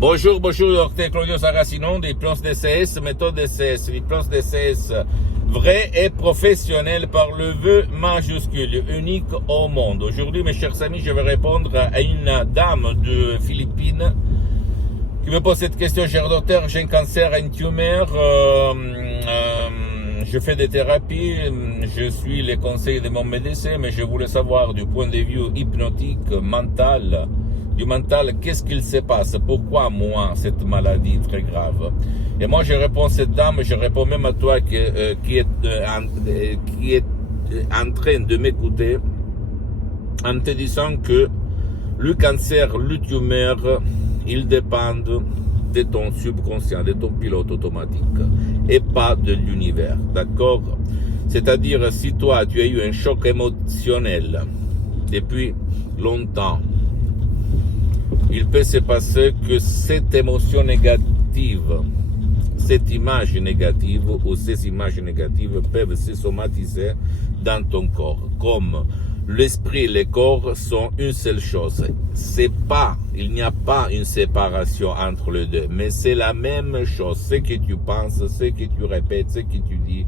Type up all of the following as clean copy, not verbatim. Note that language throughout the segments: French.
Bonjour, docteur Claudio Saracino, l'hypnose DCS, méthode DCS, l'hypnose DCS vrai et professionnel par le vœu majuscule, unique au monde. Aujourd'hui, mes chers amis, je vais répondre à une dame de Philippines qui me pose cette question. Cher docteur, j'ai un cancer, une tumeur, je fais des thérapies, je suis les conseils de mon médecin, mais je voulais savoir du point de vue hypnotique, mental, qu'est-ce qu'il se passe? Pourquoi moi, cette maladie très grave? Et moi, je réponds à cette dame, je réponds même à toi qui est en train de m'écouter, en te disant que le cancer, le tumeur, ils dépendent de ton subconscient, de ton pilote automatique, et pas de l'univers, d'accord? C'est-à-dire, si toi, tu as eu un choc émotionnel depuis longtemps, il peut se passer que cette émotion négative, cette image négative ou ces images négatives peuvent se somatiser dans ton corps. Comme l'esprit et le corps sont une seule chose. Il n'y a pas une séparation entre les deux, mais c'est la même chose. Ce que tu penses, ce que tu répètes, ce que tu dis,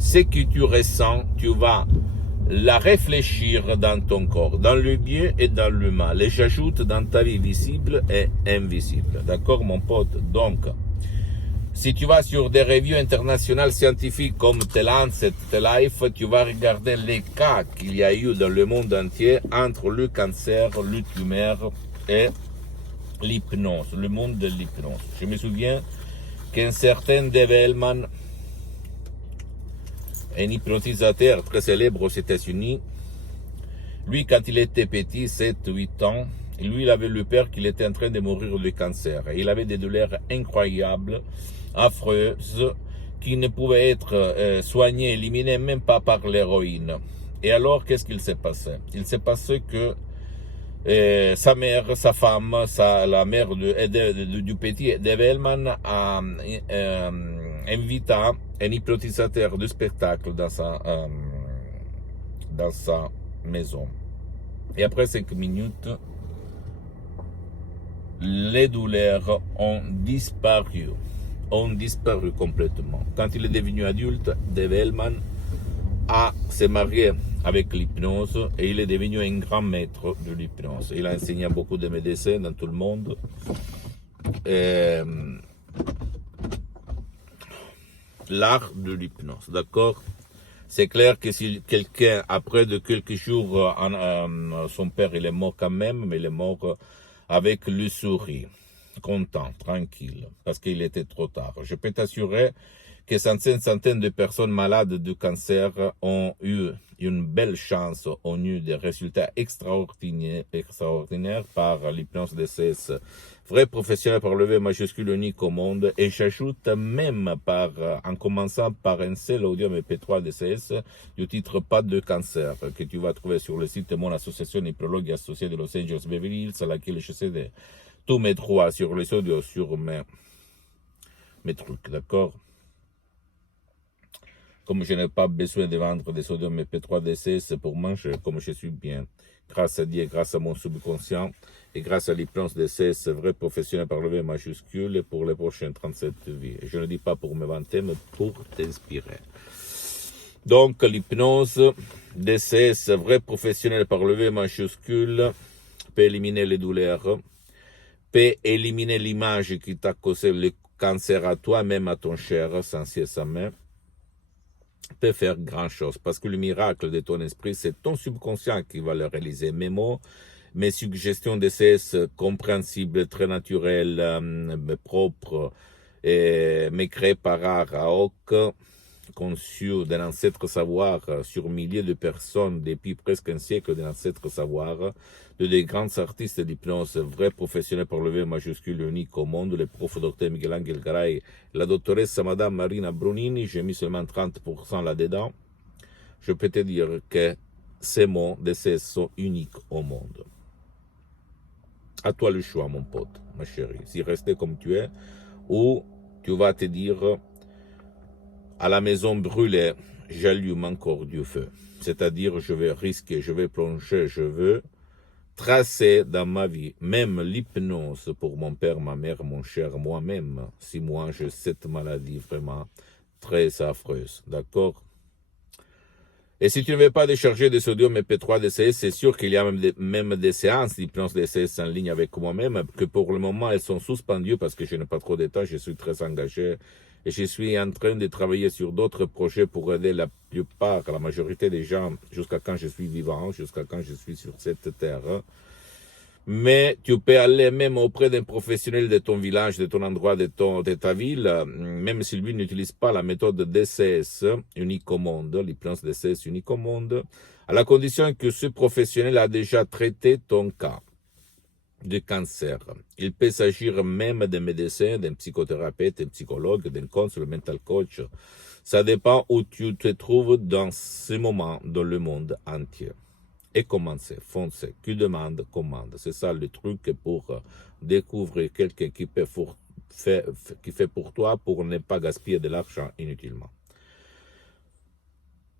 ce que tu ressens, tu vas la réfléchir dans ton corps, dans le bien et dans le mal. Et j'ajoute dans ta vie visible et invisible. D'accord, mon pote? Donc, si tu vas sur des revues internationales scientifiques comme The Lancet, The Life, tu vas regarder les cas qu'il y a eu dans le monde entier entre le cancer, le tumeur et l'hypnose, le monde de l'hypnose. Je me souviens qu'un certain Dave Hellman, un hypnotisateur très célèbre aux États-Unis, lui, quand il était petit, 7-8 ans, lui, il avait le père qu'il était en train de mourir de cancer. Et il avait des douleurs incroyables, affreuses, qui ne pouvaient être soignées, éliminées, même pas par l'héroïne. Et alors, qu'est-ce qu'il s'est passé? Il s'est passé que sa mère, sa femme, la mère du petit Dave Hellman a invité un hypnotisateur de spectacle dans sa maison. Et après 5 minutes, les douleurs ont disparu complètement. Quand il est devenu adulte, Dave Hellman s'est marié avec l'hypnose et il est devenu un grand maître de l'hypnose. Il a enseigné à beaucoup de médecins dans tout le monde. L'art de l'hypnose, d'accord? C'est clair que si quelqu'un, après de quelques jours, son père il est mort quand même, mais il est mort avec le sourire, content, tranquille, parce qu'il était trop tard. Je peux t'assurer que centaines de personnes malades de cancer ont eu une belle chance, ont eu des résultats extraordinaires par l'hypnose DCS. Vrai professionnel par le V majuscule unique au monde. Et j'ajoute même en commençant par un seul audio MP3 DCS du titre Pas de cancer, que tu vas trouver sur le site de mon association hypnologue associée de Los Angeles Beverly Hills, à laquelle je cède tous mes droits sur les audios, sur mes trucs, d'accord? Comme je n'ai pas besoin de vendre des audios MP3 DCS pour manger, comme je suis bien, grâce à Dieu, grâce à mon subconscient et grâce à l'hypnose DCS, vrai professionnel par le V majuscule pour les prochaines 37 vies. Je ne dis pas pour me vanter, mais pour t'inspirer. Donc, l'hypnose DCS, vrai professionnel par le V majuscule, peut éliminer les douleurs, peut éliminer l'image qui t'a causé le cancer à toi, même à ton cher, sans cesse sa main, peut faire grand chose, parce que le miracle de ton esprit, c'est ton subconscient qui va le réaliser. Mes mots, mes suggestions DCS compréhensibles, très naturelles, propres, mais créées par Araok, conçues d'un ancêtre savoir sur milliers de personnes depuis presque un siècle d'un ancêtre savoir, de des grands artistes d'hypnose, vrais professionnels par le V majuscule unique au monde, le prof Dr Miguel Angel Garay, la doctoresse Madame Marina Brunini, j'ai mis seulement 30% là-dedans. Je peux te dire que ces mots de sont uniques au monde. À toi le choix, mon pote, ma chérie, si rester comme tu es, ou tu vas te dire, à la maison brûlée, j'allume encore du feu. C'est-à-dire, je vais risquer, je vais plonger, je veux tracé dans ma vie, même l'hypnose pour mon père, ma mère, mon cher, moi-même, si moi j'ai cette maladie vraiment très affreuse, d'accord? Et si tu ne veux pas décharger de sodium MP3 DCS, c'est sûr qu'il y a même des séances d'hypnose DCS en ligne avec moi-même, que pour le moment, elles sont suspendues parce que je n'ai pas trop de temps, je suis très engagé. Et je suis en train de travailler sur d'autres projets pour aider la majorité des gens, jusqu'à quand je suis vivant, jusqu'à quand je suis sur cette terre. Mais tu peux aller même auprès d'un professionnel de ton village, de ton endroit, de ta ville, même si lui n'utilise pas la méthode DCS unique au monde, l'hypnose DCS unique au monde, à la condition que ce professionnel a déjà traité ton cas de cancer. Il peut s'agir même d'un médecin, d'un psychothérapeute, d'un psychologue, d'un counselor, mental coach. Ça dépend où tu te trouves dans ce moment dans le monde entier. Et commencez, foncez, qui demande, commande. C'est ça le truc pour découvrir quelqu'un qui fait pour toi pour ne pas gaspiller de l'argent inutilement.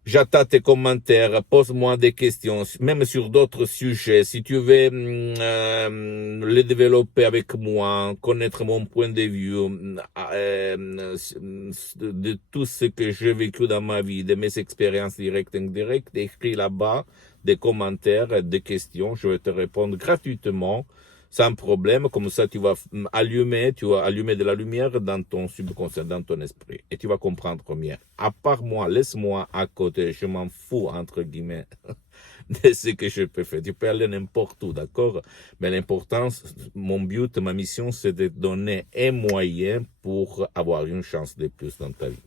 J'attends tes commentaires, pose-moi des questions, même sur d'autres sujets. Si tu veux les développer avec moi, connaître mon point de vue de tout ce que j'ai vécu dans ma vie, de mes expériences directes et indirectes, écris là-bas des commentaires, des questions. Je vais te répondre gratuitement, sans problème. Comme ça, tu vas allumer de la lumière dans ton subconscient, dans ton esprit. Et tu vas comprendre mieux. À part moi, laisse-moi à côté. Je m'en fous, entre guillemets, de ce que je peux faire. Tu peux aller n'importe où, d'accord? Mais l'importance, mon but, ma mission, c'est de donner un moyen pour avoir une chance de plus dans ta vie.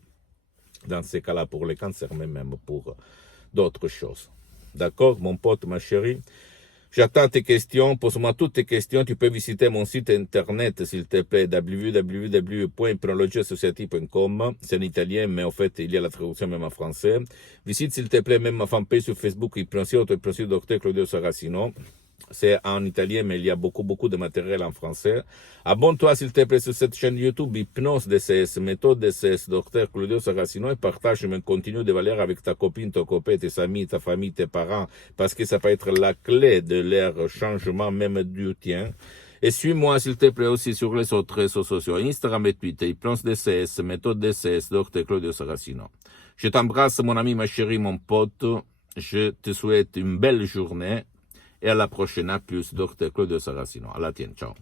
Dans ces cas-là, pour le cancer, mais même pour d'autres choses. D'accord, mon pote, ma chérie? J'attends tes questions, pose-moi toutes tes questions. Tu peux visiter mon site internet, s'il te plaît, www.hypnologieassociative.com. C'est en italien, mais en fait, il y a la traduction même en français. Visite, s'il te plaît, même ma fanpage sur Facebook, Hypnosio Dr Claudio Saracino. C'est en italien, mais il y a beaucoup de matériel en français. Abonne-toi, s'il te plaît, sur cette chaîne YouTube, Hypnose DCS, méthode DCS, Dr Claudio Saracino, et partage mon contenu de valeur avec ta copine, ton copain, tes amis, ta famille, tes parents, parce que ça peut être la clé de leur changement, même du tien. Et suis-moi, s'il te plaît, aussi sur les autres réseaux sociaux, Instagram et Twitter, Hypnose DCS, méthode DCS, Dr Claudio Saracino. Je t'embrasse, mon ami, ma chérie, mon pote. Je te souhaite une belle journée. Et à la prochaine, à plus, Dr Claudio Saracino. À la tienne, ciao.